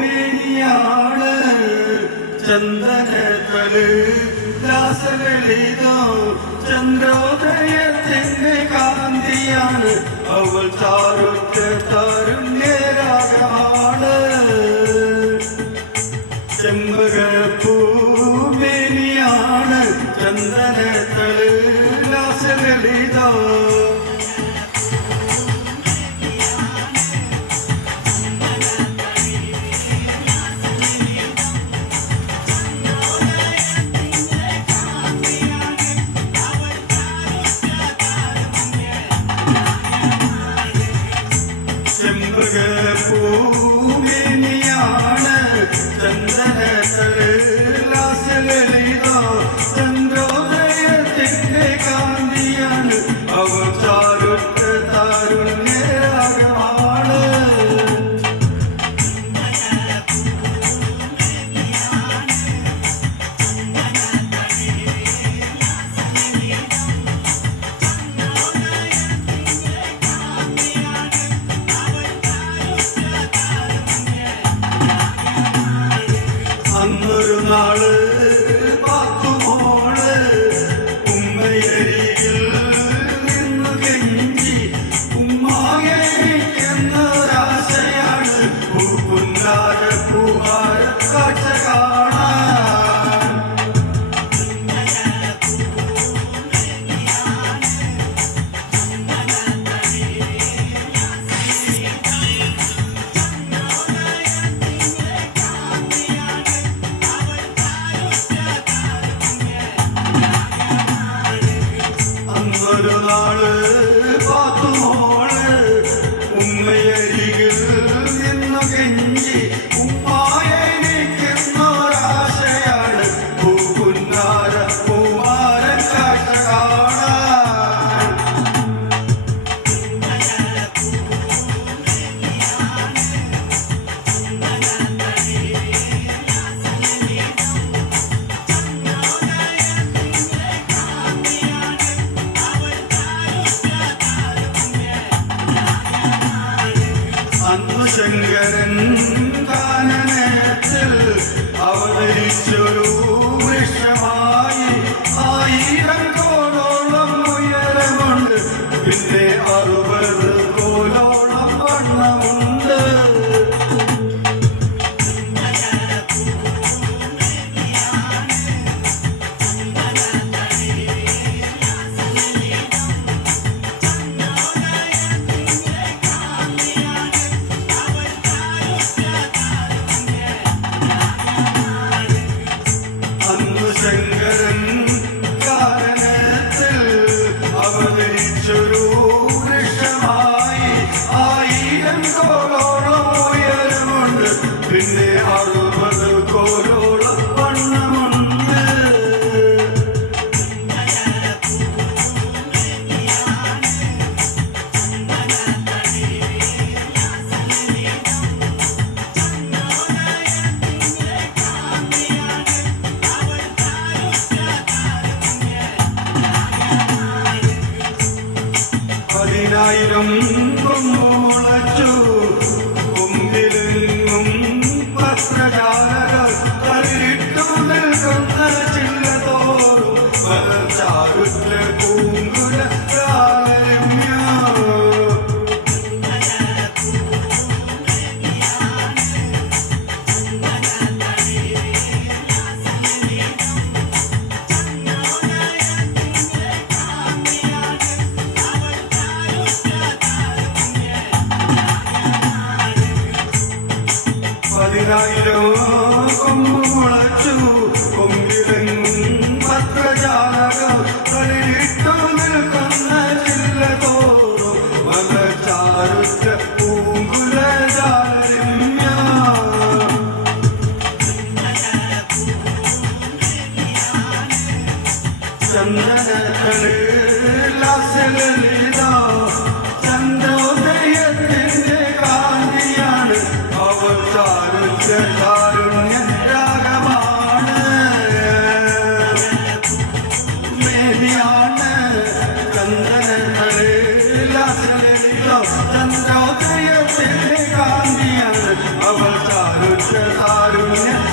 ചെമ്പകപ്പൂമേനിയാണ് ചന്ദനത്തല് ദാസലളിതോ ചന്ദ്രോദയത്തിന്റെ കാന്തിയാണ് അവൾ ചാരുറ്റ താരുണ്യരാഗമാണ് ചെമ്പകപ്പൂമേനിയാണ് ചന്ദനത്തല് ദാസലളിതോ ചെമ്പകപ്പൂമേനിയാണ് ചന്ദനത്തല് ലാസ്യലളിതോ ചന്ദ്രോദയത്തിന്റെ കാന്തിയാണ് അവൾ ചാരുറ്റ താരുണ്യരാഗമാണ് അന്നൊരു നാള് പാത്തുമോള് ഉമ്മയരികിൽ നിന്നു കെഞ്ചി ഉമ്മായെന്നൊരാശയാണ് പൂക്കുന്നാര പൂവാര കാഴ്ച കാണാൻ ഒരു നാള് പാത്തുമോള് ഉമ്മയരികിൽ നിന്നു കെഞ്ചി ഉമ്മായെനിക്കെന്നൊരാശയാണ് പൂക്കുന്നാര പൂവാര കാഴ്ച കാണാൻ അന്നു ശങ്കരൻ കാനനത്തിൽ അവതരിച്ചൊരു വൃക്ഷമായി 1000 കോലോളം ഉയരമുണ്ട് പിന്നെ 60 കോലോളം വണ്ണമുണ്ട് ശങ്കരൻ കാനനത്തിൽ അവതരിച്ചൊരു വൃക്ഷമായി 1000 കോലോളം ഉയരമുണ്ട് പിന്നെ 60 കോലോളം വണ്ണമുണ്ട് പതിനായിരം കൊമ്പുമുളച്ചു കൊമ്പിലെങ്ങും പത്രജാലകൾ തളിരിട്ടു നിൽക്കുന്ന ചില്ലതോറും ചാരുറ്റ പൂങ്കുല പതിനായിരം കൊമ്പുമുളച്ചു കൊമ്പിലെങ്ങും പത്രജാലകൾ തളിരിട്ടു നിൽക്കുന്ന ചില്ലതോറും ചാരുറ്റ പൂങ്കുല ചന്ദനത്തല് ലാസ്യലളിതോ ചന്ദ്രോദയത്തിന്റെ കാന്തിയാണ് അവൾ ചാരുറ്റ താരുണ്യരാഗമാണ് മേനിയാണ് ചന്ദനത്തല് ചന്ദ്രോദയത്തിന്റെ കാന്തിയാണ് അവൾ ചാരുറ്റ താരുണ്യ